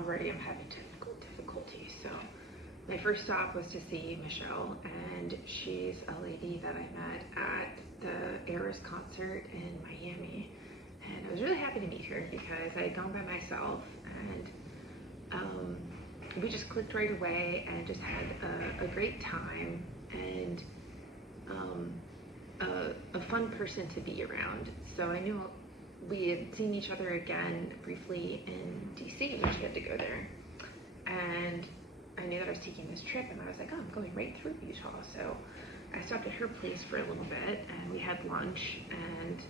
already I'm having technical difficulties. So my first stop was to see Michelle, and she's a lady that I met at the Eras concert in Miami. And I was really happy to meet her because I had gone by myself, and we just clicked right away and just had a great time, and a fun person to be around. So I knew we had seen each other again briefly in DC when she had to go there. And I knew that I was taking this trip, and I was like, oh, I'm going right through Utah. So I stopped at her place for a little bit, and we had lunch, and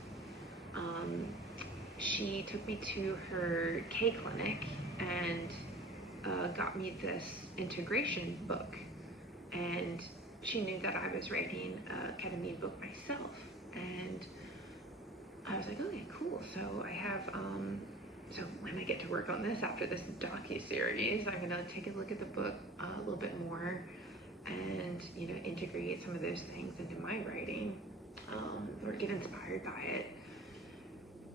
she took me to her K clinic and got me this integration book. And she knew that I was writing a ketamine book myself. And I was like, okay, cool. So I have, so when I get to work on this after this docu-series, I'm gonna take a look at the book a little bit more and, you know, integrate some of those things into my writing, or get inspired by it.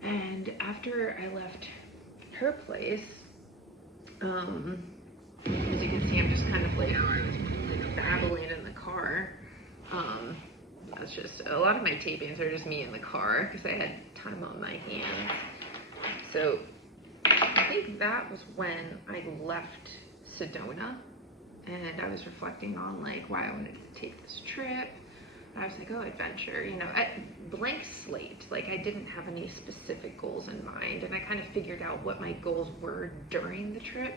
And after I left her place, as you can see, I'm just kind of like babbling in the car. That's just, a lot of my tapings are just me in the car because I had time on my hands. So I think that was when I left Sedona, and I was reflecting on like why I wanted to take this trip. I was like, oh, adventure, you know, blank slate. Like I didn't have any specific goals in mind, and I kind of figured out what my goals were during the trip.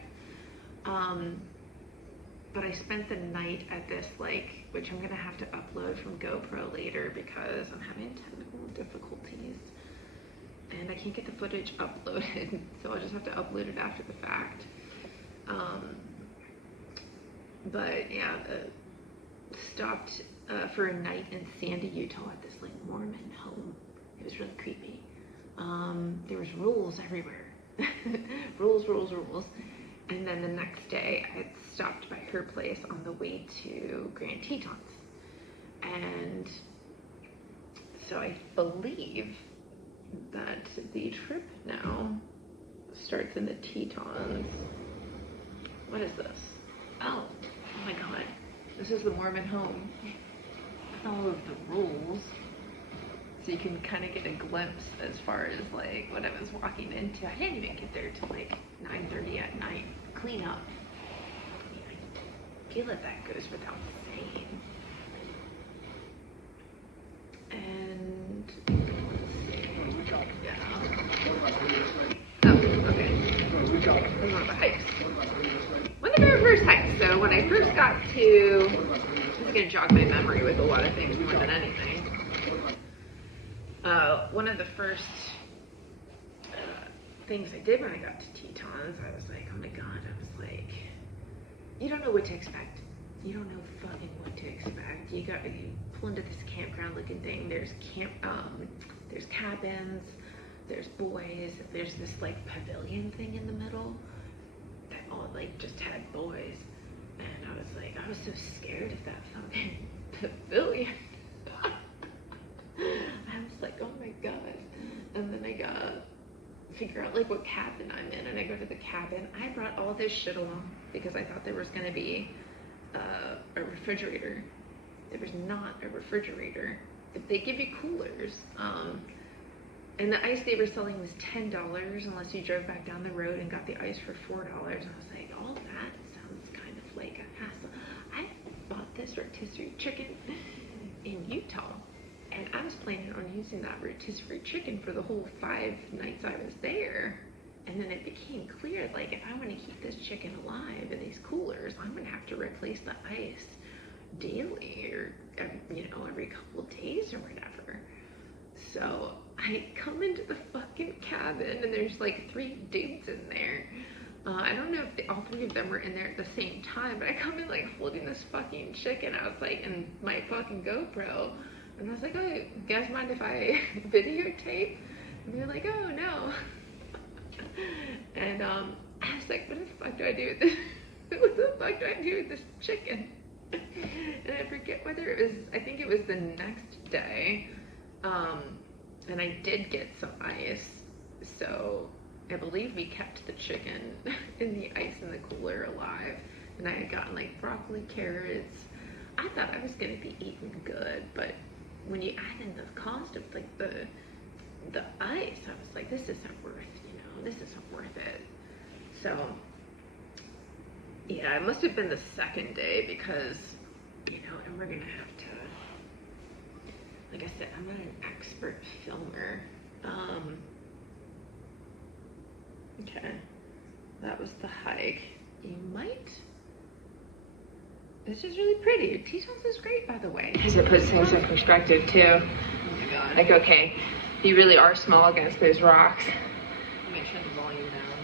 But I spent the night at this lake, which I'm gonna have to upload from GoPro later because I'm having technical difficulties and I can't get the footage uploaded, so I'll just have to upload it after the fact. But yeah, stopped for a night in Sandy, Utah at this like Mormon home. It was really creepy. There was rules everywhere. rules. And then the next day I stopped by her place on the way to Grand Tetons. And so I believe that the trip now starts in the Tetons. What is this? Oh my God. This is the Mormon home. All of the rules. So you can kind of get a glimpse as far as like what I was walking into. I didn't even get there till like 9:30 at night. Clean up. I mean, I feel like that goes without saying. And let's see. Yeah. Oh, okay. This is one of the hikes. One of the very first hikes. So when I first got to, this is gonna jog my memory with a lot of things more than anything. One of the first things I did when I got to Tetons, I was like, oh my God, I was like, you don't know what to expect. You don't know fucking what to expect. You pull into this campground looking thing. There's there's cabins, there's boys, there's this like pavilion thing in the middle that all like just had boys. And I was like, I was so scared of that fucking pavilion. I was like, oh my God. And then I got figure out like what cabin I'm in, and I go to the cabin. I brought all this shit along because I thought there was going to be a refrigerator. There was not a refrigerator. They give you coolers, and the ice they were selling was $10 unless you drove back down the road and got the ice for $4. I was like, all that sounds kind of like a hassle. I bought this rotisserie chicken in Utah, and I was planning on using that rotisserie chicken for the whole 5 nights I was there. And then it became clear, like, if I want to keep this chicken alive in these coolers, I'm going to have to replace the ice daily or, every couple of days or whatever. So I come into the fucking cabin, and there's like 3 dudes in there. I don't know if all 3 of them were in there at the same time, but I come in like holding this fucking chicken. I was like, in my fucking GoPro. And I was like, oh, you guys mind if I videotape? And they were like, oh, no. And I was like, what the fuck do I do with this? What the fuck do I do with this chicken? And I forget whether it was, I think it was the next day. And I did get some ice. So I believe we kept the chicken in the ice in the cooler alive, and I had gotten like broccoli, carrots. I thought I was gonna be eating good, but when you add in the cost of like the ice, I was like, this isn't worth, this isn't worth it. So yeah, it must have been the second day because, and we're gonna have to, like I said, I'm not an expert filmer. Okay, that was the hike. You might, this is really pretty. Tetons is great, by the way. Because it puts things in perspective too. Oh my God. Like, okay, you really are small against those rocks. Let me turn the volume down.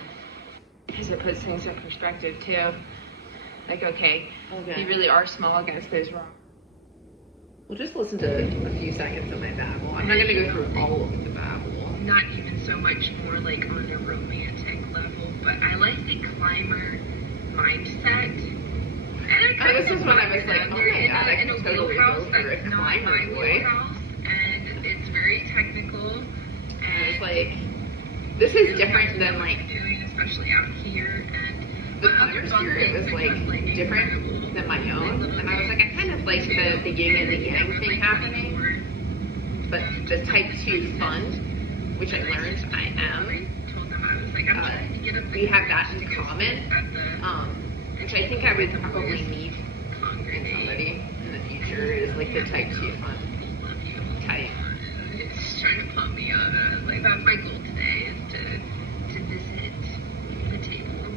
Because it puts things in perspective too. Like, okay, you really are small against those rocks. We'll just listen to a few seconds of my babble. I'm not gonna go through all of the babble. Not even so much more like on a romantic level, but I like the climber mindset. And this is when I was like, oh my God, I can can totally go for a climber boy. And it's very technical. And it's like, this is different than like, doing, especially out here. And the climber spirit was like different than my own. And I was like, I kind of like the yin and the yang thing happening. But the type 2 fund, which I learned I am, we have that in common, which I think I would probably meet in somebody in the future, is like the type 2 fund type. It's trying to pump me up. Like, that's my goal today, is to visit the table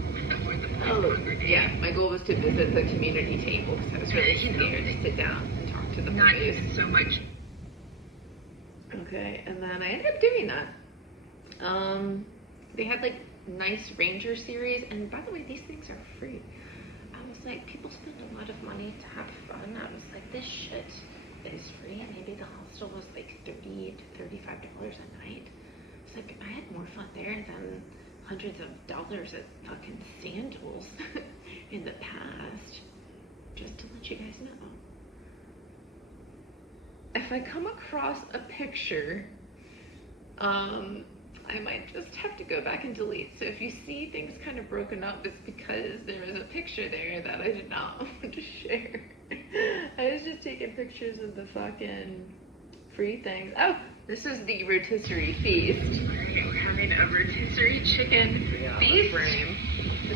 where the congregate. Yeah, my goal was to visit the community table because I was really scared to sit down and talk to the boys. Not even so much. Okay, and then I ended up doing that. They had like nice ranger series, and by the way, these things are free. I was like, people spend a lot of money to have fun. I was like, this shit is free. Maybe the hostel was like $30 to $35 a night. It's like, I had more fun there than hundreds of dollars at fucking Sandals in the past. Just to let you guys know. If I come across a picture, I might just have to go back and delete. So if you see things kind of broken up, it's because there was a picture there that I did not want to share. I was just taking pictures of the fucking free things. Oh, this is the rotisserie feast. We're having a rotisserie chicken feast.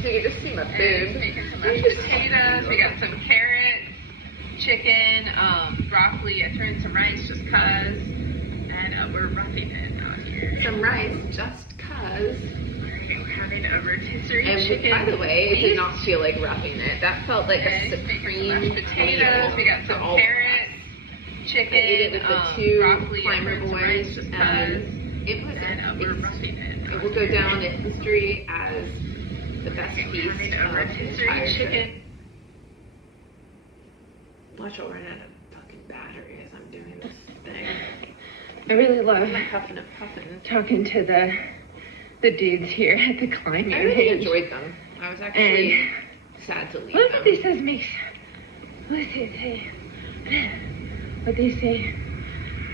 So you can just see my boobs. Making some mashed potatoes. We got some carrots, chicken, broccoli. I threw in some rice just cause. And we're roughing it out here. Some rice just cause. We're having a rotisserie chicken. And by the way, it did not feel like roughing it. That felt like a supreme mashed potatoes. We got some carrots, chicken, I ate it with the two broccoli, climber boys, just and it was we're roughing it. It will go down in history as the best feast of the entire chicken. Watch, I'll run out of fucking battery as I'm doing this thing. I really love puffing and puffing. talking to the dudes here at the climbing. I really enjoyed them. I was actually sad to leave them. What they says makes what they say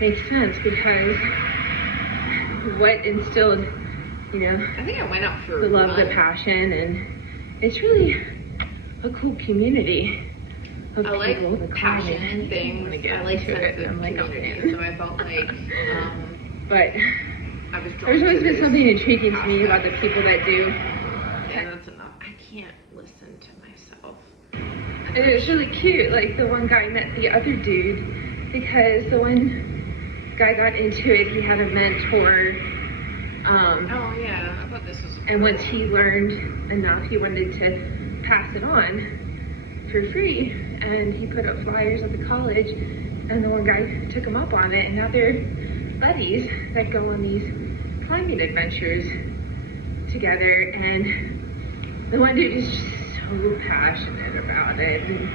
makes sense, because what instilled, I think I went up for the love, the passion, and it's really a cool community. I like passion and things. I like sense of community. So I felt like, but I was there's always been something intriguing to me about the people that do. And that's enough. I can't listen to myself. And it was really cute. Like, the one guy met the other dude because the one guy got into it. He had a mentor. Oh yeah, I thought this was. And once he learned enough, he wanted to pass it on for free. And he put up flyers at the college, and the one guy took him up on it, and now they're buddies that go on these climbing adventures together. And the one dude is just so passionate about it. And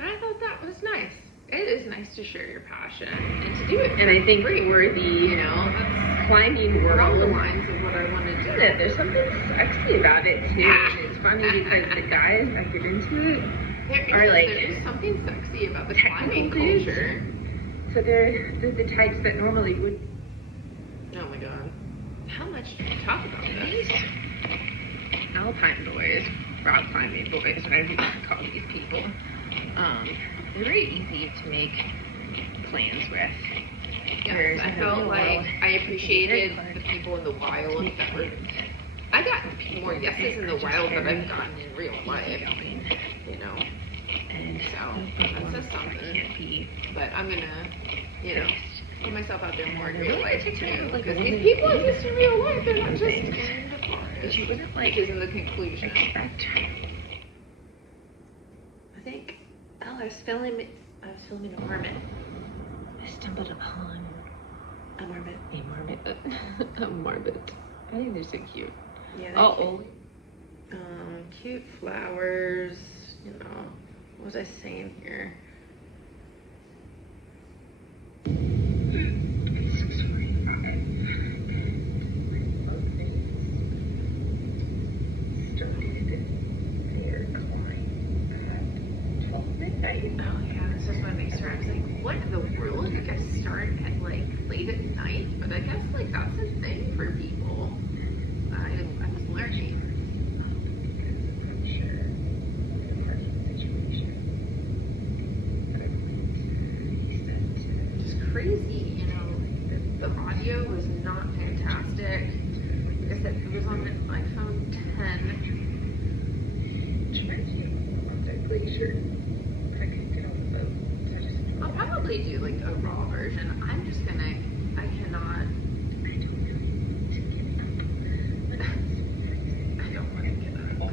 I thought that was nice. It is nice to share your passion and to do it. And I think free. for the that's climbing world, along the lines of what I want to do. There's something sexy about it too. And it's funny because the guys that get into it there is something sexy about the climbing culture. So they're the types that normally would. Oh my god. How much talk about this. Alpine boys, rock climbing boys, whatever you want to call these people, they're very easy to make plans with. Yes, I felt like I appreciated the people in the wild that were. I got more yeses in the wild than I've gotten in real life. You know. And so that says something. But I'm gonna, put myself out there more in real life too. Because these people exist in real life. They're not just in the forest. She wasn't Which is in the conclusion. I think. Oh, I was filming a marmot. I stumbled upon A marmot. a marmot. A marmot. I think they're so cute. Yeah. Oh. Cute flowers. What was I saying here? It's 6:45 and both started their climb at 12 midnight. Oh yeah, this is what makes her. I was like, what in the world? You guys start at like late at night? But I guess like that's a thing for people. I was learning. Crazy, the audio was not fantastic. Like I said, it was on an iPhone 10. On that glacier. I couldn't get on the boat, so I just. I'll probably do like a raw version. I cannot. I don't know to get up. I don't want to get up.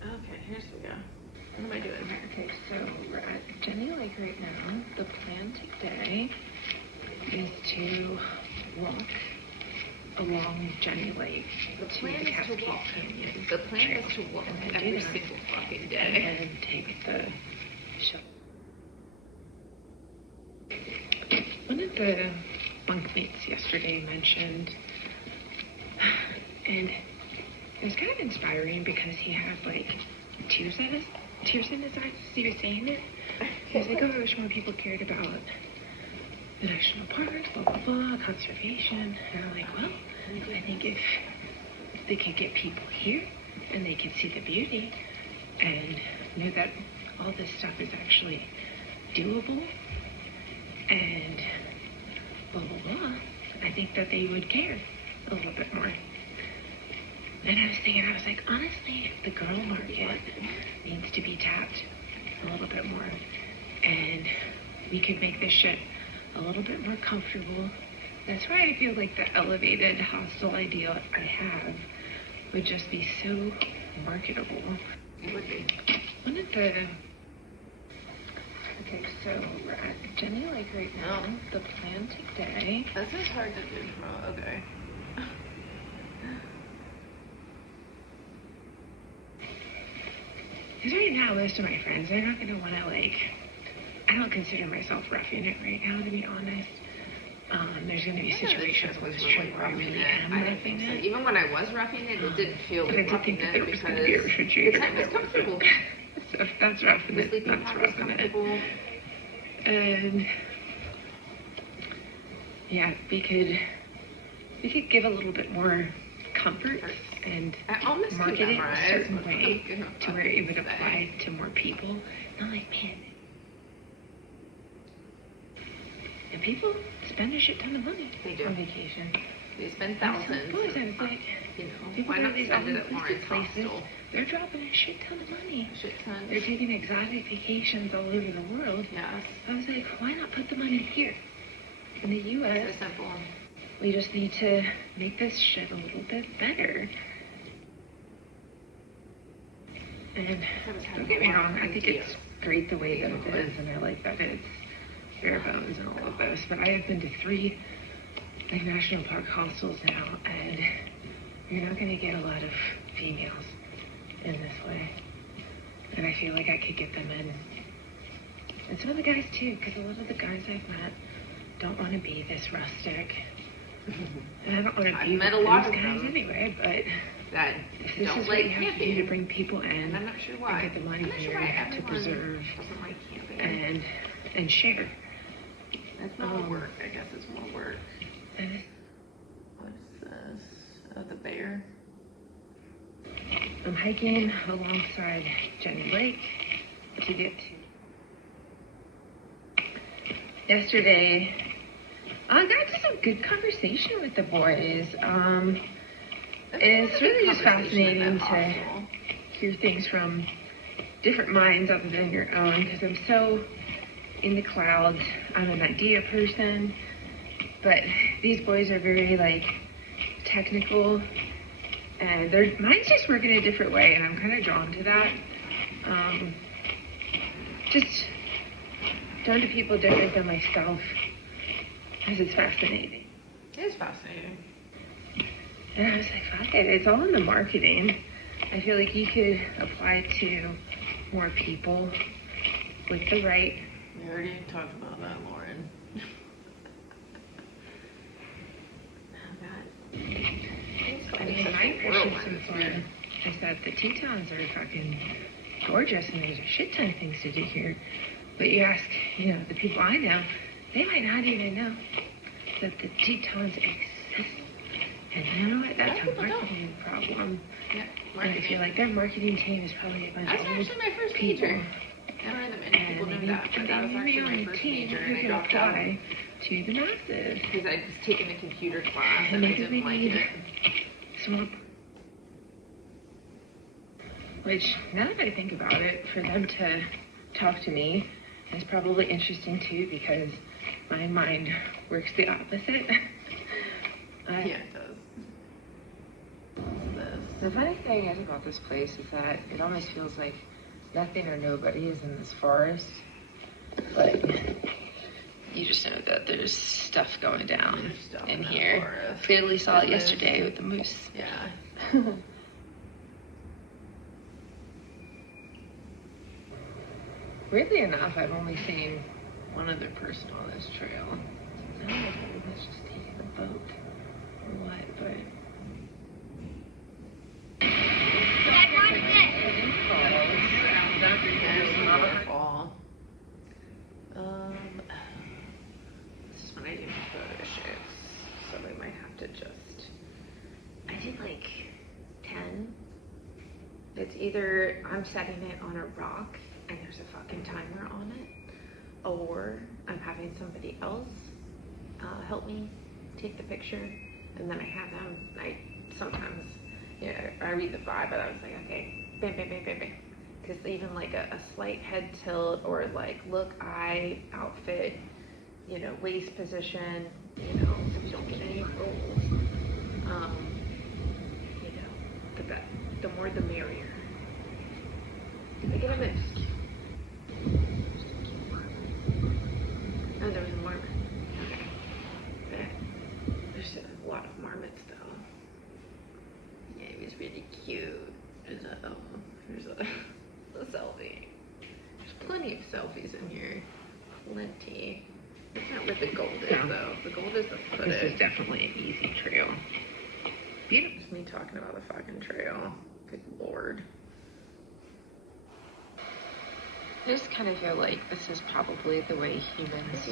Okay, here's we go. What am I doing here? Okay, so we're at Jenny Lake right now. The plan today is to walk along Jenny Lake The to plan the is to Cascade walk. Canyon. The plan is to walk And do every that. single fucking day. And then take the shuttle. One of the bunkmates yesterday mentioned, and it was kind of inspiring because he had like tears in his eyes as he was saying it. He was like, oh, I wish more people cared about the national parks, blah, blah, blah, conservation. And I'm like, well, I think if they could get people here and they could see the beauty and know that all this stuff is actually doable and blah, blah, blah, I think that they would care a little bit more. And I was thinking, honestly, the girl market needs to be tapped a little bit more. And we could make this shit a little bit more comfortable. That's why I feel like the elevated hostel idea I have would just be so marketable. It would be. One of the... Okay, so we're at Jenny Lake right now. The plan today... This is hard to do. Oh, okay. Because right now, most of my friends, they're not going to want to, I don't consider myself roughing it right now, to be honest. There's going to be situations where I really am roughing it. Even when I was roughing it, it didn't feel But I like did roughing think that it there was because going to be a refrigerator. the tent was comfortable. So if that's roughing The it, sleeping that's pad was roughing it. comfortable. And yeah, we could give a little bit more comfort and I almost market it a memorized certain what I way was gonna to where it would say. apply to more people. And I'm like, man, and people spend a shit ton of money They do. on vacation. They spend And thousands. some boys, and it's like, people Why go not to these spend it at all-inclusive Lawrence places. Hostel? They're dropping a shit ton of money. Shit ton. They're taking exotic vacations all over the world. Yes. I was like, why not put the money here? In the U.S., So simple. we just need to make this shit a little bit better. And don't get me wrong, I think it's great the way that it is, and I like that it's bare bones and all of this. But I have been to 3 national park hostels now, and you're not going to get a lot of females in this way. And I feel like I could get them in. And some of the guys too, because a lot of the guys I've met don't want to be this rustic. And I don't want to be I've met a with lot those of guys them. anyway, but that this don't is like what you have to do camping. to bring people in, And I'm not sure why. and get the money I'm not sure here why to everyone preserve doesn't like camping. and share. It's more work. I guess it's more work. And What is this? Oh, the bear. I'm hiking alongside Jenny Lake to get to. Yesterday, I got to some good conversation with the boys. It's really just fascinating to hear things from different minds other than your own, because I'm so in the clouds. I'm an idea person, but these boys are very like technical, and their minds just work in a different way, and I'm kind of drawn to that. Just drawn to people different than myself, because it's fascinating. It is fascinating. And I was like, fuck it, it's all in the marketing. I feel like you could apply to more people with the right. We already talked about that, Lauren. I mean, my impression so far is that the Tetons are fucking gorgeous, and there's a shit ton of things to do here. But you ask, the people I know, they might not even know that the Tetons exist. And you know what? That's a marketing problem. Yeah, and I feel like their marketing team is probably a bunch of old actually my first people. major. I don't know that many people know that, but that was They actually on my the first team major, who and I can dropped out apply to the masses. because I was taking a computer class And and I maybe didn't we like need it. small. Which, now that I think about it, for them to talk to me is probably interesting too, because my mind works the opposite. Yeah, it does. The funny thing is about this place is that it almost feels like nothing or nobody is in this forest. Like, you just know that there's stuff going down in here. Forest. Clearly saw it yesterday with the moose. Yeah. Weirdly enough, I've only seen one other person on this trail. I don't know if anyone's just taking a boat or what, but. Waterfall. This is when I do my photo shoots, so we might have to just. I did like 10. It's either I'm setting it on a rock and there's a fucking timer on it, or I'm having somebody else help me take the picture, and then I have them. I sometimes, I read the vibe, but I was like, okay, bam, bam, bam, bam, bam. Because even like a slight head tilt or like look, eye, outfit, waist position, so we don't get any rolls. The more the merrier. Did I get a moose? Oh, there was a marmot. Okay. There's a lot of marmots though. Yeah, he was really cute. There's a selfie. There's plenty of selfies in here. Plenty. That's not where the gold is though. The gold is the footage. This is definitely an easy trail. Beautiful. It's me talking about the fucking trail. Good lord. I just kind of feel like this is probably the way humans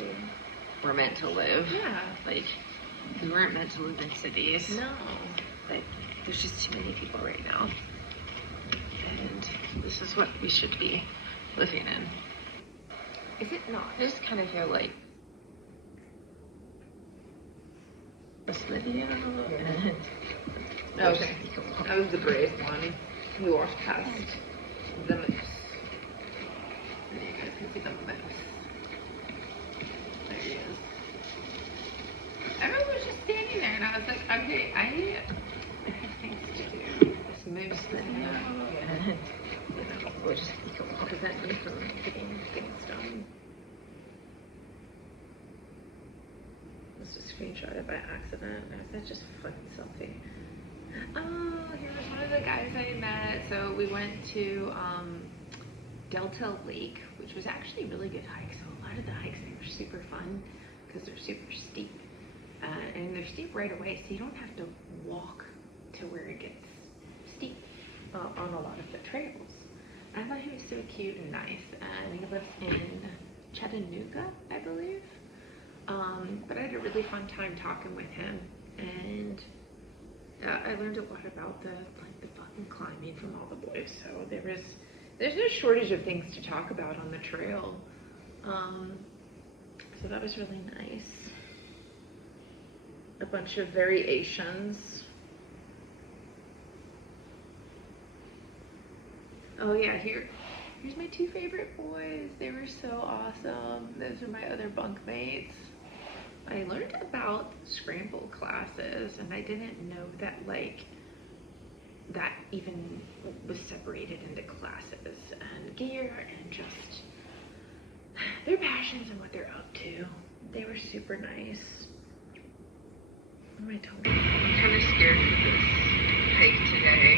were meant to live. Yeah. Like, we weren't meant to live in cities. No. Like, there's just too many people right now. And this is what we should be living in. Is it not? I just kind of feel like this video and Okay. That was the brave one. We walked past the moose. And you guys can see the moose. There he is. Everyone was just standing there, and I was like, okay, I have things to do. This moose thing, we'll just prevent me from getting stung. Let's just screenshot it by accident. That's just a fucking selfie. Oh, here's one of the guys I met. So we went to Delta Lake, which was actually a really good hike. So a lot of the hikes there were super fun because they're super steep. And they're steep right away, so you don't have to walk to where it gets on a lot of the trails. I thought he was so cute and nice, and he lives in Chattanooga, I believe. But I had a really fun time talking with him, and I learned a lot about the fucking climbing from all the boys. So there's no shortage of things to talk about on the trail. So that was really nice. A bunch of variations. Oh yeah, here's my two favorite boys. They were so awesome. Those are my other bunkmates. I learned about scramble classes, and I didn't know that that even was separated into classes and gear and just their passions and what they're up to. They were super nice. What am I talking about? I'm kind of scared for this hike today.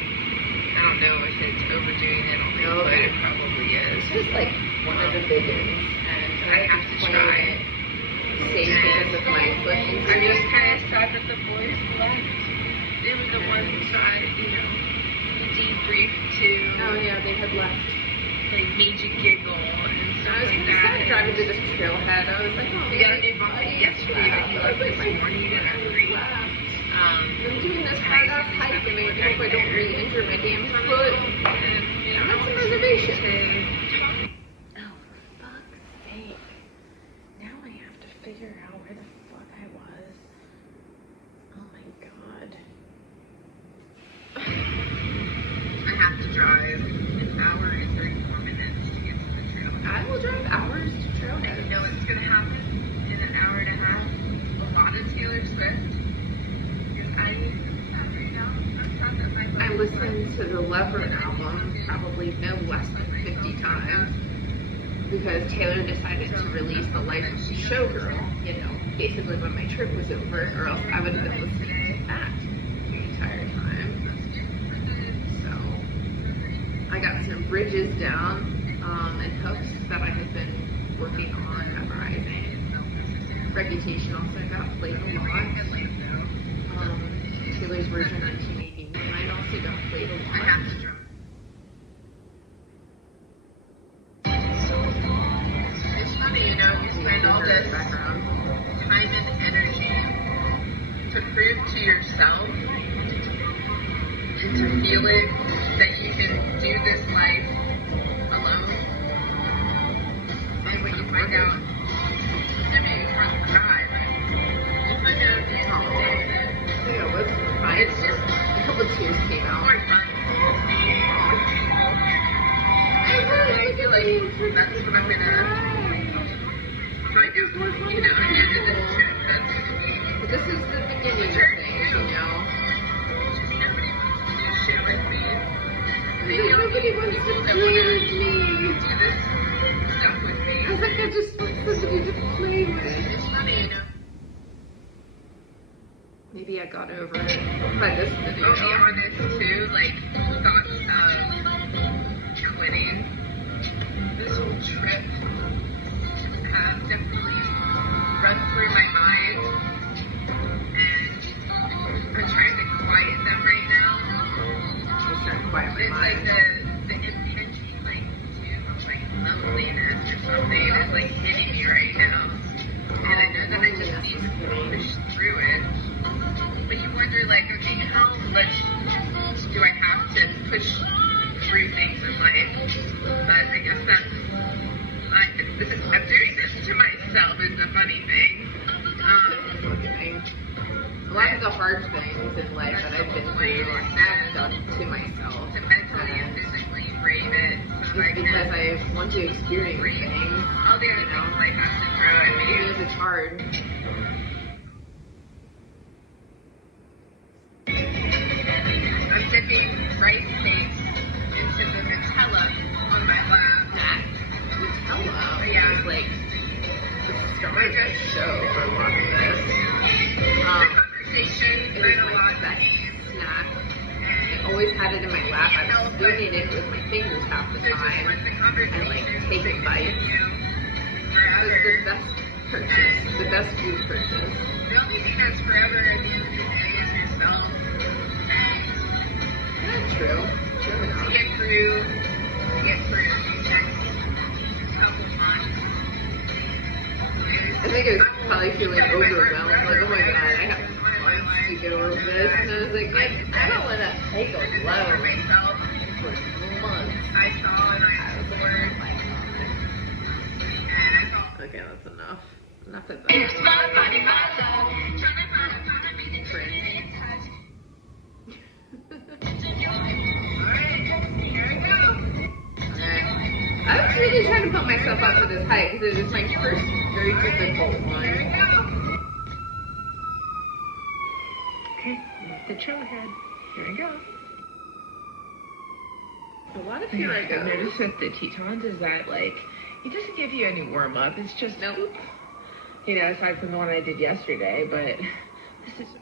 I don't know if it's overdoing it on my foot. It probably is. It's just like one of the big ones, and I have to try it. Safe because of my foot injury. I'm just kind of sad that the boys left. They were the ones that, you know, we debriefed to. Oh yeah, they had left. Like made you giggle and stuff I was like really that. sad driving to this trailhead. I was like, oh, We got a new bunkmate yesterday, but he left this morning at 3. I'm doing this hard off hike, and I hope I don't re-injure my damn foot. That's a reservation. Oh, for fuck's sake. Now I have to figure out where the fuck I was. Oh my god. I have to drive an hour and 34 minutes to get to the trail. I will drive hours to I trailhead. know it's gonna happen in an hour and a half. A lot of Taylor Swift. I listened to the Leopard album probably no less than 50 times because Taylor decided to release The Life of the Showgirl, you know, basically when my trip was over, or else I would have been listening to that the entire time. So I got some bridges down and hooks that I had been working on memorizing. Reputation also got played a lot. Taylor's version 1989 also got played a lot. I have to drive. It's funny, you know, you spend all this time and energy to prove to yourself and to feel it that you can do this life alone. And when you find out, I mean, it's fun to drive, you find out at the end of the day that Yeah, what's it's just a couple of tears came out. more fun. I feel like that's what I'm gonna find out, you know, at the end of this trip. But this is the beginning of things, you know. Just nobody wants to do shit with me. Maybe nobody wants to people that play wanna with me. do this stuff with me. I was like, I just want somebody to play with. It's funny, you know. Maybe I got over it by this video. I'll be honest too, like thoughts of quitting. This whole trip has definitely run through my mind, and I'm trying to quiet them right now. I'm trying to quiet my It's like mind. the impinging like doom of like loneliness or something is like hitting me right now, and I know that I just need to push through it. But you wonder, like, okay, how much do I have to push through things in life? But I guess I'm doing this to myself is the funny thing. A lot of the hard things in life that I've been through, I have done to myself. To mentally and physically brave it. So It's because I want to experience things. all the other things life has to throw at me. Even if it's hard. I'm dipping rice cakes into the Nutella on my lap. That Nutella Yeah. was like the star of the show for a lot of this. The conversation It was meant a my lot to best me. snack. I always had it in my lap. I was spooning it with my fingers half the So just time. let the conversation taking bites. It was the best purchase, the best food purchase. The only thing that's forever at the end of the day is yourself. That's true. get through the next couple months. I think I was probably feeling overwhelmed, like, oh my god, I have months to go over this, and I was like, I don't want to take a load for months. I saw and I absorbed. Okay, that's enough. Enough of that. I was really trying to put myself up for this hike because it was my first very difficult one. Okay, the trailhead. Here we go. A lot of here I go. I've noticed with the Tetons is that, like, it doesn't give you any warm up. It's just, nope. You know, aside from the one I did yesterday, but this is.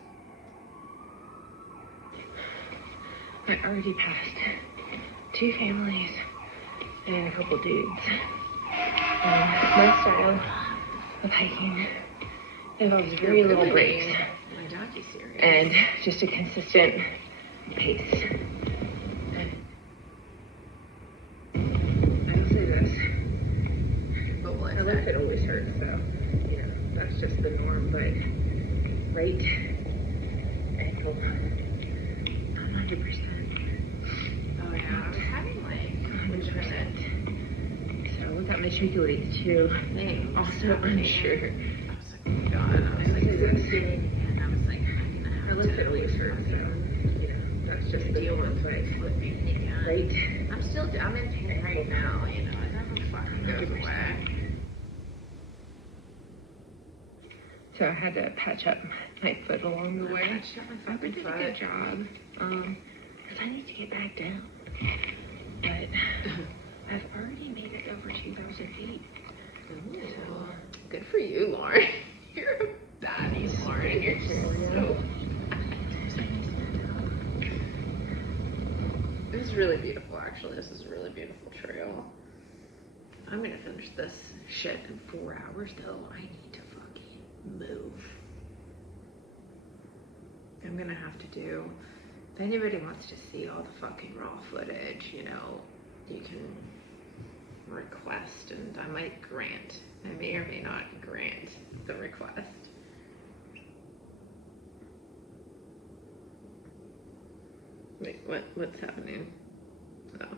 I already passed 2 families and a couple dudes. My style of hiking involves very little breaks My docu-series. and just a consistent pace. I will say this. But what My is left that? foot always hurts, so, you know, that's just the norm, but right ankle, not 100%. Oh yeah, I was having like 100%. So look at my shaky legs too. things. Also unsure. I was like, oh my god. I was like, and I was like, I'm gonna My have left to foot always hurts, so, you know, that's just the deal norm, with but flipping again. right. I'm in pain right now, you know, it never fucking goes 100%. away. So I had to patch up my foot along the way. Patched up my I fucking did a foot. good job, because I need to get back down. But I've already made it over 2,000 feet. So, good for you, Lauren. You're a baddie, Lauren. You're so. This is really beautiful, actually. This is a really beautiful trail. I'm gonna finish this shit in 4 hours, though. I need to fucking move. I'm gonna have to do. If anybody wants to see all the fucking raw footage, you know, you can request, and I might grant. I may or may not grant the request. Wait, what's happening? Oh.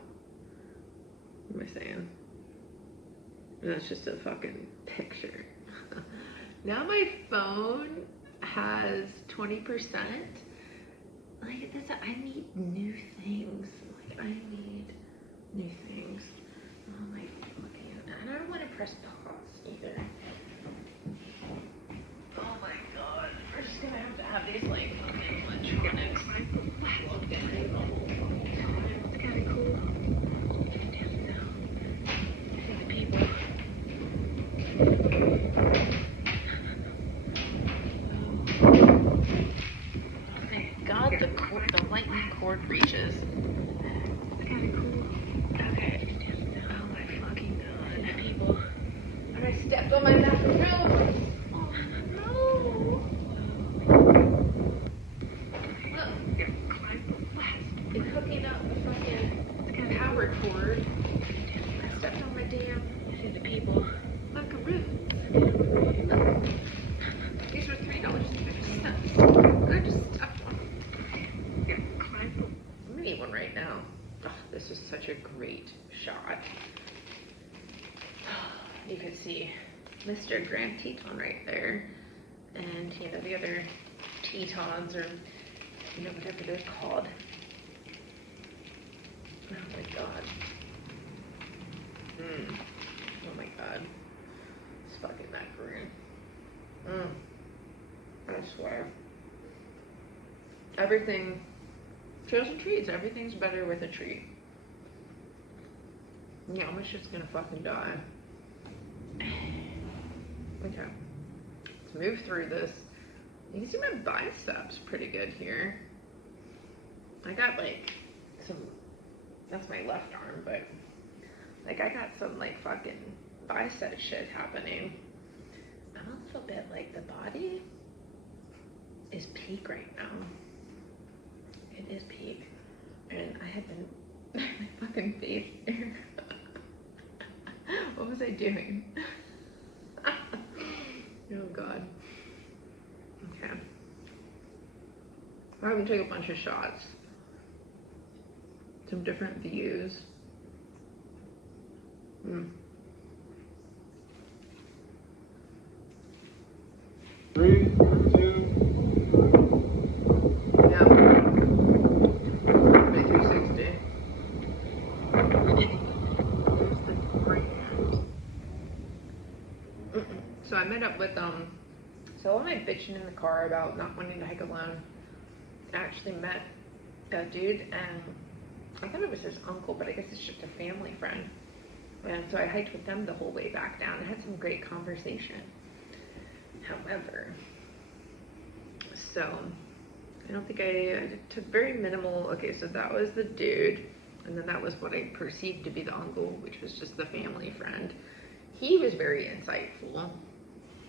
What am I saying? That's just a fucking picture. Now my phone has 20%. Like, I need new things. Like, I need new things. Oh my fucking, and I don't want to press pause either. Oh my god, we're just gonna have these like fucking electronics. Look at it the whole fucking time. It's kind of cool. See the people. Thank God the lightning cord reaches. It's kind of cool. Okay. Oh my fucking god. The people. And I stepped on my macaroon. Oh no. Look, it's hooking up the fucking power cord. I stepped on my damn See the people. macaroons. These were $3.50. I just stepped on them. I'm gonna eat one right now. Oh, this is such a great shot. You can see Mr. Grand Teton right there, and you know the other Tetons, or you know whatever they're called. Oh my god. Oh my god. It's fucking macaroon. I swear. Everything, trails and treats, everything's better with a treat. Yeah, my shit's gonna fucking die. Okay, let's move through this. You can see my biceps pretty good here. I got like some, that's my left arm, but like I got some like fucking bicep shit happening. I'm a little bit like, the body is peak right now. It is peak. And I have been fucking face there. What was I doing? Oh God. Okay. I'm gonna take a bunch of shots. Some different views. Mm. 3, 2. Yeah. Make 360. So I met up with so all my bitching in the car about not wanting to hike alone. I actually met a dude, and I thought it was his uncle, but I guess it's just a family friend. And so I hiked with them the whole way back down and had some great conversation. However, so I don't think I took very minimal. Okay, so that was the dude, and then that was what I perceived to be the uncle, which was just the family friend. He was very insightful.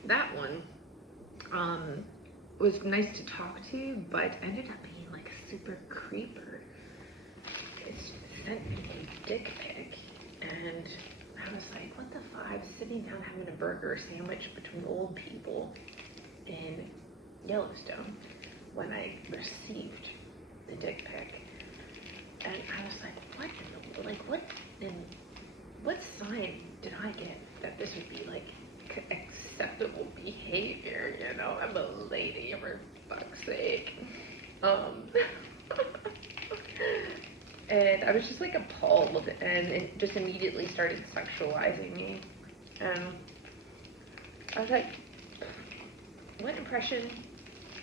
That one was nice to talk to, but ended up being like a super creeper. It sent me a dick pic, and I was like, what the fuck? I was sitting down having a burger sandwich between old people in Yellowstone when I received the dick pic, and I was like, what sign did I get that this would be like acceptable behavior? You know, I'm a lady, for fuck's sake. And I was just like appalled, and it just immediately started sexualizing me. And I was like, what impression?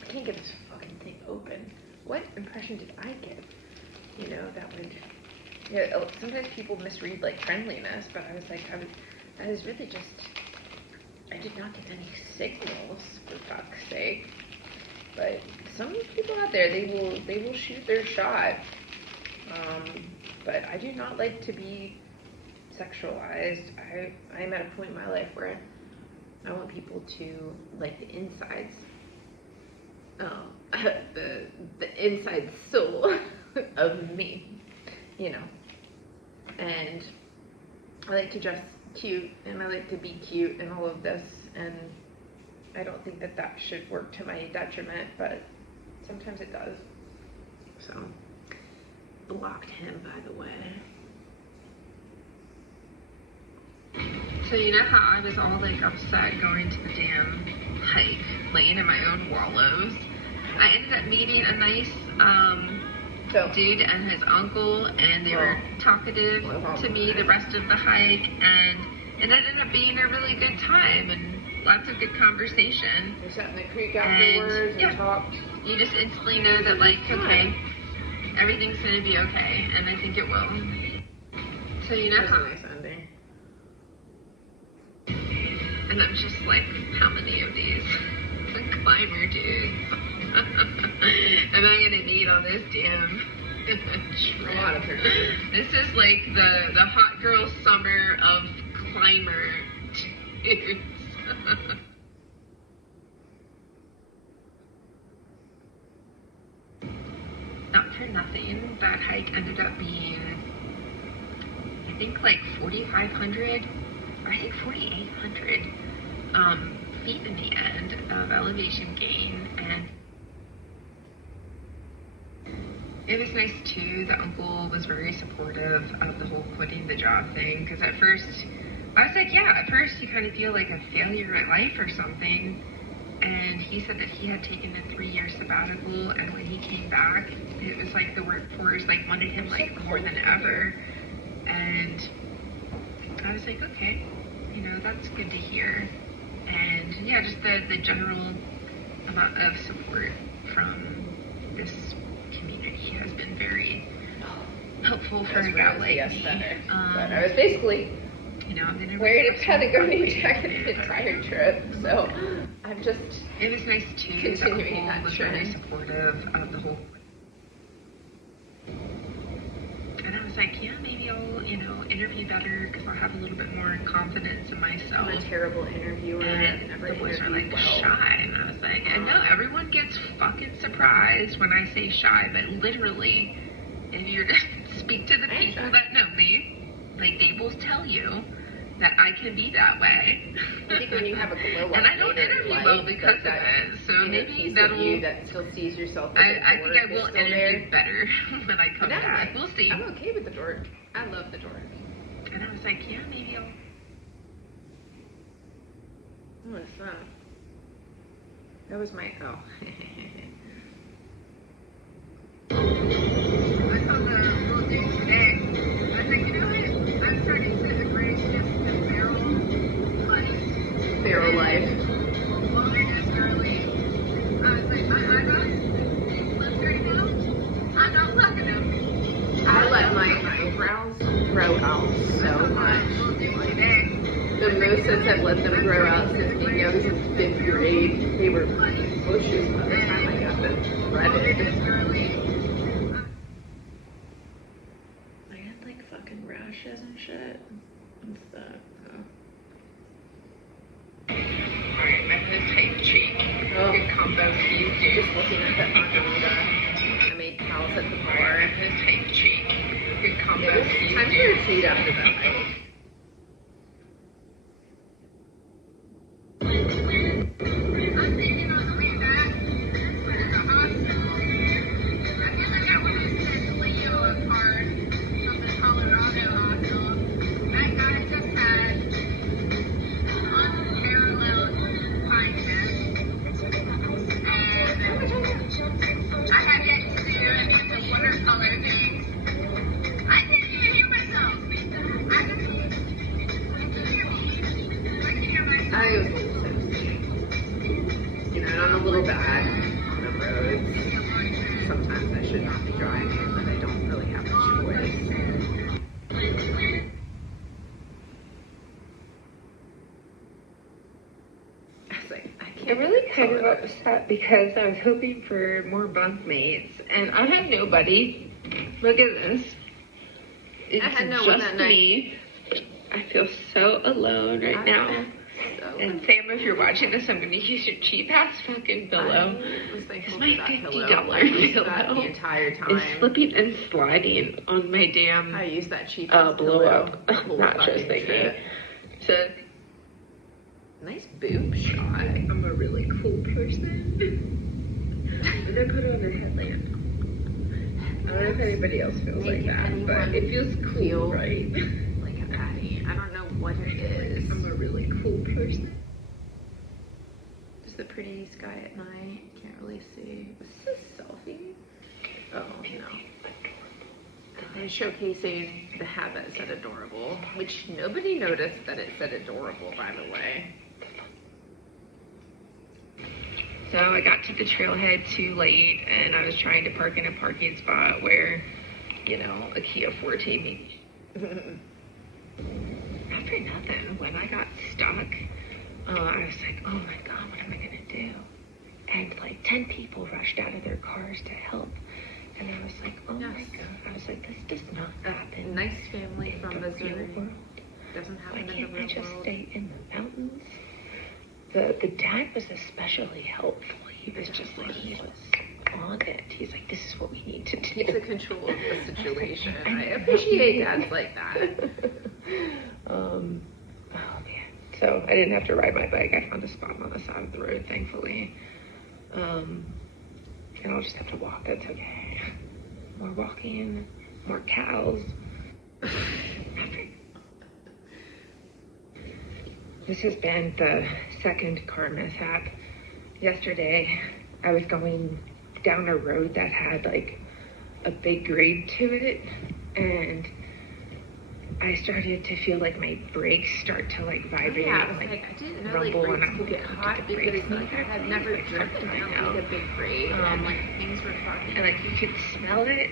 I can't get this fucking thing open. What impression did I give? You know, that would. Yeah, sometimes people misread like friendliness, but I was like, I was really just. I did not get any signals, for fuck's sake. But some people out there, they will shoot their shot. But I do not like to be sexualized. I'm at a point in my life where I want people to like the insides, the inside soul of me, you know. And I like to dress cute, and I like to be cute, and all of this. And I don't think that should work to my detriment, but sometimes it does. So. Blocked him, by the way. So you know how I was all like upset going to the damn hike, laying in my own wallows? I ended up meeting a nice dude and his uncle, and they were talkative to me the rest of the hike, and it ended up being a really good time and lots of good conversation. We sat in the creek afterwards and talked. You just instantly know that, like, okay, everything's gonna be okay, and I think it will. So you know how. That's a nice ending. And I'm just like, how many of these climber dudes am I gonna meet on this damn trip? A lot of them. This is like the hot girl summer of climber dudes. Not for nothing, that hike ended up being, I think, like 4,500, or I think 4,800 feet in the end of elevation gain. And it was nice too. The uncle was very supportive of the whole quitting the job thing, because at first I was like, yeah, at first you kind of feel like a failure at life or something. And he said that he had taken a 3-year sabbatical, and when he came back, it was like the workforce like wanted him like more than ever. And I was like, okay, you know, that's good to hear. And yeah, just the general amount of support from this community has been very helpful for a gal like me. But I was basically, you know, I'm gonna wearing a Patagonia jacket the entire trip, so I'm just. It was nice too. Continuing that was trend. very supportive of the whole. And I was like, yeah, maybe I'll, you know, interview better because I'll have a little bit more confidence in myself. I'm a terrible interviewer. And Never the boys were like, well. shy. And I was like, I know, everyone gets fucking surprised when I say shy, but literally, if you're just speak to the people that know me. Like, they will tell you that I can be that way. I think when you have a glow up and I don't interview well because of it, so maybe that'll. You that still sees yourself. As I think I will interview better when I come back. We'll see. I'm okay with the dork. I love the dork. And I was like, yeah, maybe I'll. What is that? That was my I saw the little dude today. I was like, you know what? I'm starting to embrace just the feral life. feral life. Woman is girly. I was like, my eyebrows look right now. I'm not plucking them. I let my eyebrows grow out so much. The most since I've let them grow out since being I was in 5th grade. They were bushes by the time I got them threaded. I had like fucking rashes and shit. What's that? Alright, my first type cheek. Oh. Good combo Tuesday. Just looking at that margarita. I made pals at the bar. My first type cheek. Good combo Tuesday. Time for a treat after that. I'm thinking on the way back to the hospital. I feel like I would have sent Leo a card from the Colorado hospital. That guy just had unparalleled kindness. And I have yet to do any of the watercolor things. I didn't even hear myself. I just can hear me. I can hear myself. I was so sick. You know, and I'm a little bad on the roads. Sometimes I should not be driving, but I don't really have a choice. I was like, I can't. I'm really kind of upset because I was hoping for more bunkmates, and I had nobody. Look at this. It's I had no one just that night. me. I feel so alone right now. So And Sam, if you're watching this, I'm going to use your cheap ass fucking pillow. I was thankful My for that $50 pillow. I used that pillow the entire It's time. slipping and sliding on my damn I used that cheap blow pillow up the whole mattress fucking thingy. trip. So Nice boob shot. I'm a really cool person. I'm gonna put on a headlamp. I don't know if anybody else feels like that, but it feels cool, right? Like a patty. I don't know what it is. I'm a really cool person. Just the pretty sky at night. Can't really see. Is this a selfie? Oh no. And showcasing the hat that said adorable, which nobody noticed that it said adorable, by the way. So I got to the trailhead too late, and I was trying to park in a parking spot where, you know, a Kia Forte maybe. Not for nothing. When I got stuck, I was like, oh my God, what am I gonna do? And like 10 people rushed out of their cars to help. And I was like, oh my God. I was like, this does not happen. Nice family from in the real Missouri. world. Doesn't Why happen in the can't I real just world. stay in the mountains? The dad was especially helpful. He was just like, he was on it. He's like, this is what we need to do. Keeps the control of the situation. I appreciate dads like that. Oh man. So I didn't have to ride my bike. I found a spot on the side of the road, thankfully. And I'll just have to walk. That's okay. More walking, more cows. This has been the second car mishap. Yesterday, I was going down a road that had like a big grade to it, and I started to feel like my brakes start to like vibrate, Yeah, and, I didn't know like rumble, and brakes I'm could like, get oh, hot did the because brakes like need I had to never like, driven something down out. like a big grade and like things were talking. And like you could smell it.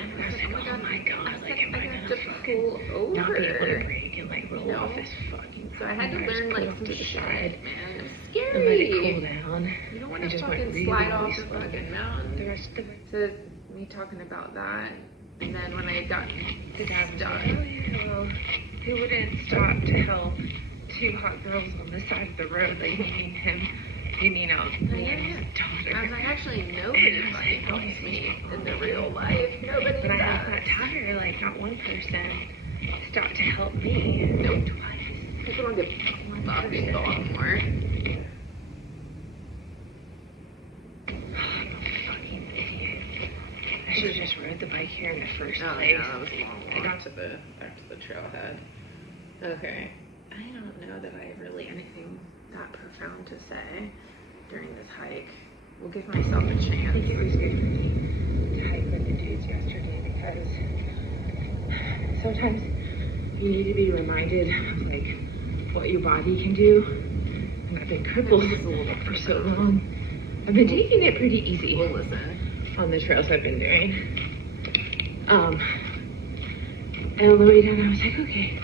And I was like, oh my God, like am I have gonna to fucking pull not be able to over. brake and like roll You know? off this fucking So I had to car. learn just like pulled some to the shit, side man. It was and let it cool scary. down. You don't want I to just went fucking really, slide really off the slow. fucking The mountain. rest of it. So me talking about that, and then when I got The dad was stuck, like, oh yeah, well, who wouldn't stop to help two hot girls on the side of the road, like meaning him, you know, yeah. don't after. I was like, actually, nobody fucking helps me in the real life. Nobody But I does. have not taught her, like, not one person stopped to help me. Nope. Twice. People don't give a fucking go anymore. Fucking idiot. I should have just rode the bike here in the first Oh, place. yeah, that was a long walk. I got to back to the trailhead. Okay. I don't know that I have really anything that profound to say during this hike. We'll give myself a chance. I think it was good for me to hike with the dudes yesterday because sometimes you need to be reminded of, like, what your body can do. And I've been crippled for so long. I've been taking it pretty easy. We'll listen. On the trails I've been doing. And on the way down, I was like, okay,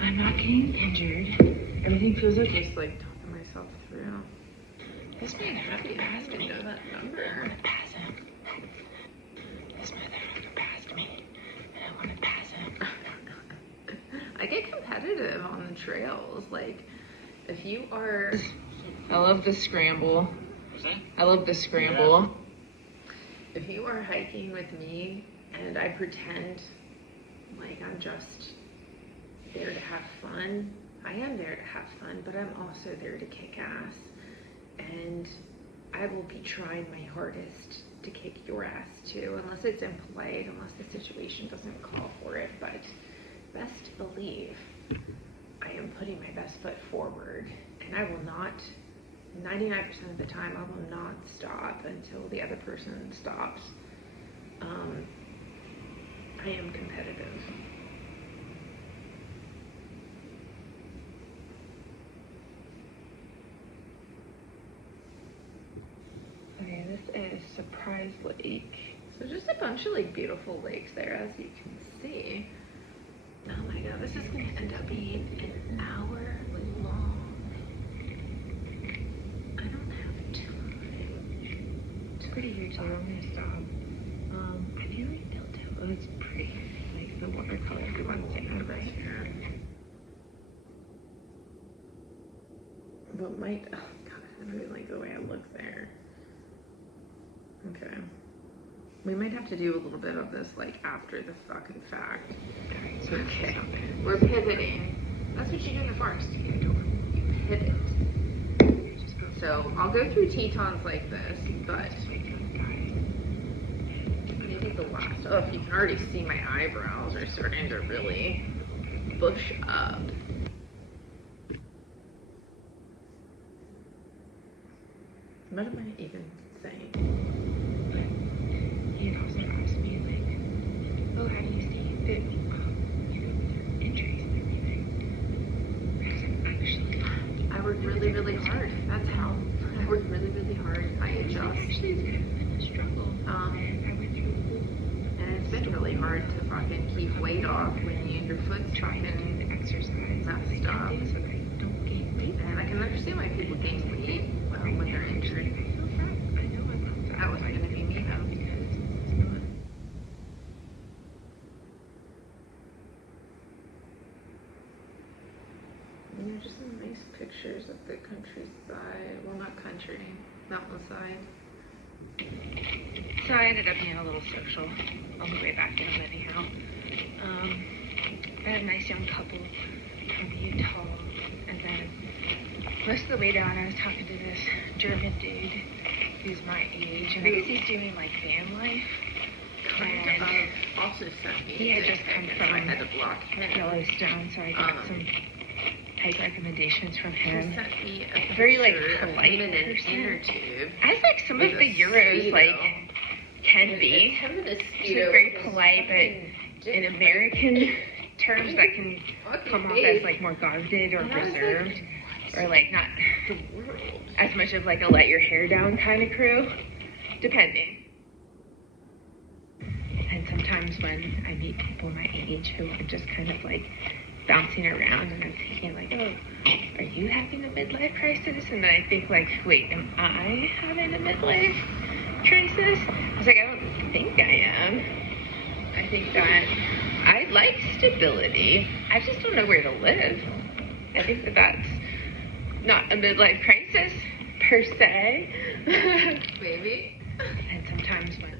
I'm not getting injured. Everything feels okay. Just like talking myself through. This man happy ass to know that number. I want to pass him. This motherfucker passed me, and I want to pass him. I get competitive on the trails. Like, if you are... I love the scramble. I love the scramble. If you are hiking with me and I pretend like I'm just there to have fun, I am there to have fun, but I'm also there to kick ass. And I will be trying my hardest to kick your ass too, unless it's impolite, unless the situation doesn't call for it. But best believe I am putting my best foot forward, and I will not, 99% of the time, I will not stop until the other person stops. I am competitive. Okay, this is Surprise Lake. So just a bunch of like beautiful lakes there, as you can see. Oh my god, this is gonna end up being an hour long. I don't have time. It's pretty here too. I'm gonna stop. I feel like Del Topo is pretty. Like the watercolor ones in it right here. But might, oh god, I don't even like the way I look there. Okay. We might have to do a little bit of this like after the fucking fact. Alright, so Okay, we're pivoting. That's what you do in the forest. You pivot. So I'll go through Tetons like this, but maybe the last. Oh, if you can already see my eyebrows are starting to really bush up. What am I even saying? He had also asked me, like, oh, how do you stay fit? Injuries and everything. I was like, actually, I work really, really hard. That's how. I work really, really hard. I adjust. actually, it's kind of been a struggle. And I went through. And it's been really hard to fucking keep weight off when your foot's Trying to do fucking the exercise. not Like, stop. days when I don't gain weight. And I can understand why people gain weight when they're injured. I feel fat. I know I'm not fat. That wasn't gonna be me though. Because it's not. And there's just some nice pictures of the countryside. Well, not country, mountainside. So I ended up being a little social on the way back down anyhow. I had a nice young couple from Utah, and then most of the way down I was talking to this German dude who's my age, and I guess he's doing like van life. Kind of also sent me. He had just come from I had to block him. Yellowstone, so I got some hike recommendations from He him. sent me a Very, like, picture of polite him in an person. inner tube. As like some of with the a Euros Speedo. like can be. Him in a She's Speedo very with his polite, fucking but dick in American terms that can fucking come off big. as like more guarded or And I was like, reserved, or like not the world. as much of like a let your hair down kind of crew, depending. And sometimes when I meet people my age who are just kind of like bouncing around, and I'm thinking like, oh, are you having a midlife crisis? And then I think like, wait, am I having a midlife crisis? I was like, I don't think I am. I think that I like stability. I just don't know where to live. I think that that's not a midlife crisis per se. Maybe. And sometimes when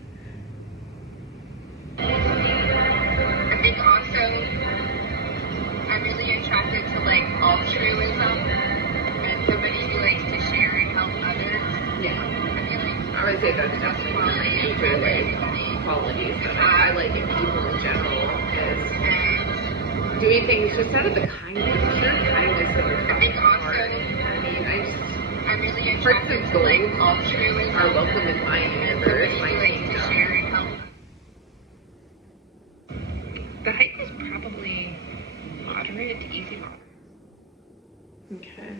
I think also I'm really attracted to like altruism and somebody who likes to share and help others. Yeah. I feel like I would say that's definitely one of my major qualities that I like in people in general is doing things just out of the kindness, pure kindness of your fucking heart. I mean, I'm really attracted to like altruism are welcome in my universe, my kingdom. The height is probably moderate to easy moderate. Okay.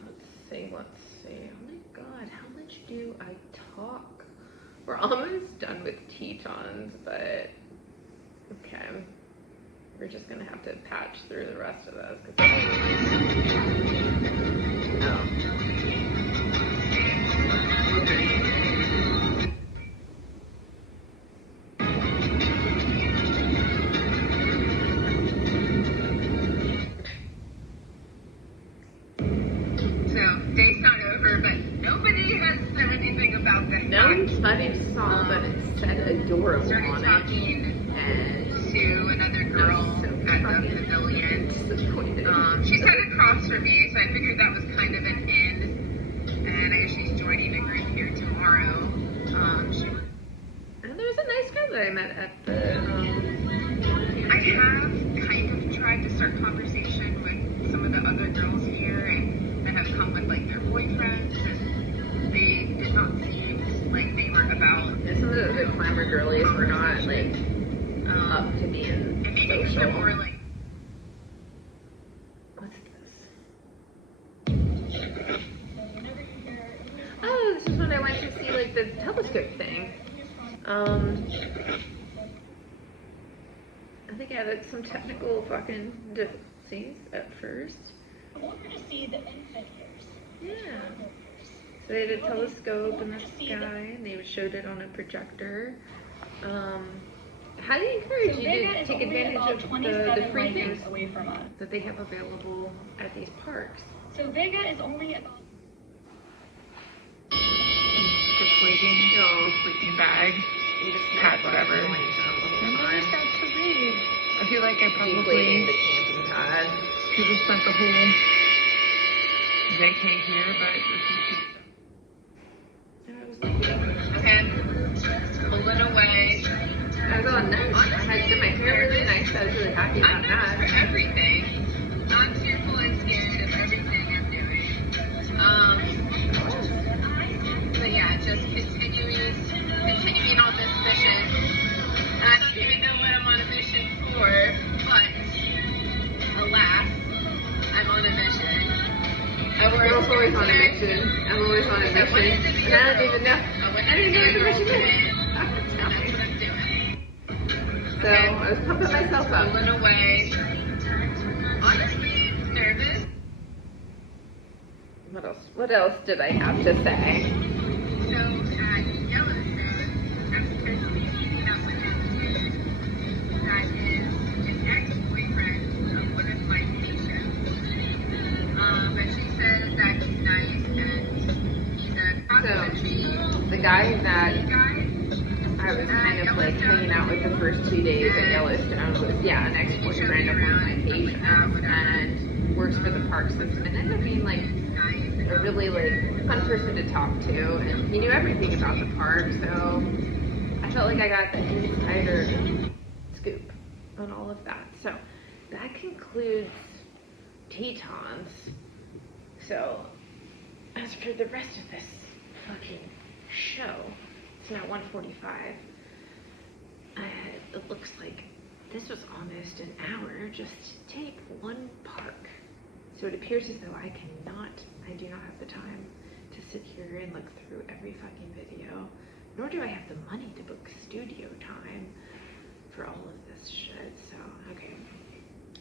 Let's see. Oh my god, how much do I talk? We're almost done with Tetons, but okay. We're just gonna have to patch through the rest of this. Okay. Day's not over, but nobody has said anything about this. Nobody saw that it said adorable on it. And to another girl at the pavilion. She sat across from me, so I figured that was kind of an in. And I guess she's joining the group here tomorrow. And there was a nice girl that I met at the. I have kind of tried to start conversation with some of the other girls here and have come with like their boyfriends, and they did not seem like they were about. And some of the climber girlies were not like up to being and maybe social. More like. What's this? Oh, this is when I went to see like the telescope thing. I think I had like, some technical fucking difficulties at first. I want her to see the infant hairs. Yeah. So they had a telescope in the sky, and they showed it on a projector. How do you encourage you to take advantage of the free things away from us that they have available at these parks? So Vega is only about Deflating sleeping bag. Pad, whatever. And then I start to read. I feel like I probably the camping pad. could have spent the whole vacay here, but this is okay. Pulling away. I was all nice. I had did my hair really nice. I was really happy about I'm that. for everything. Not fearful and scared of everything I'm doing. But yeah, just continuing on this mission. And I don't even know what I'm on a mission for, but alas, I'm on a mission. I'm always on a mission. I'm always on a mission. And I don't even know. I didn't know what the mission is. That's what I'm doing. So I was pumping myself up. Pulling away. Honestly, nervous. What else did I have to say? So at Yellowstone, I'm supposed to be meeting up with this dude that is an ex-boyfriend of one of my patients. But she says that he's nice and he's a cross-country. The guy that I was kind of like hanging out with the first 2 days at Yellowstone was, an ex-boyfriend of one of my patients and works for the park system and ended up being like a really like fun person to talk to, and he knew everything about the park, so I felt like I got the insider scoop on all of that. So that concludes Tetons. So as for the rest of this fucking show, it's now 1:45. It looks like this was almost an hour just to tape one park. So it appears as though I do not have the time to sit here and look through every fucking video, nor do I have the money to book studio time for all of this shit. So, okay,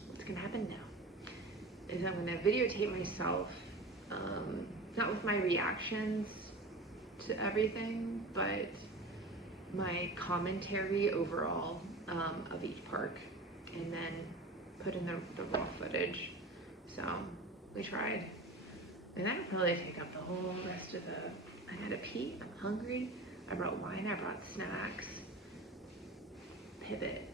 what's gonna happen now is I'm gonna videotape myself, not with my reactions to everything, but my commentary overall of each park, and then put in the raw footage. So we tried. And that'll probably take up the whole rest of the, I gotta pee, I'm hungry. I brought wine, I brought snacks. Pivot.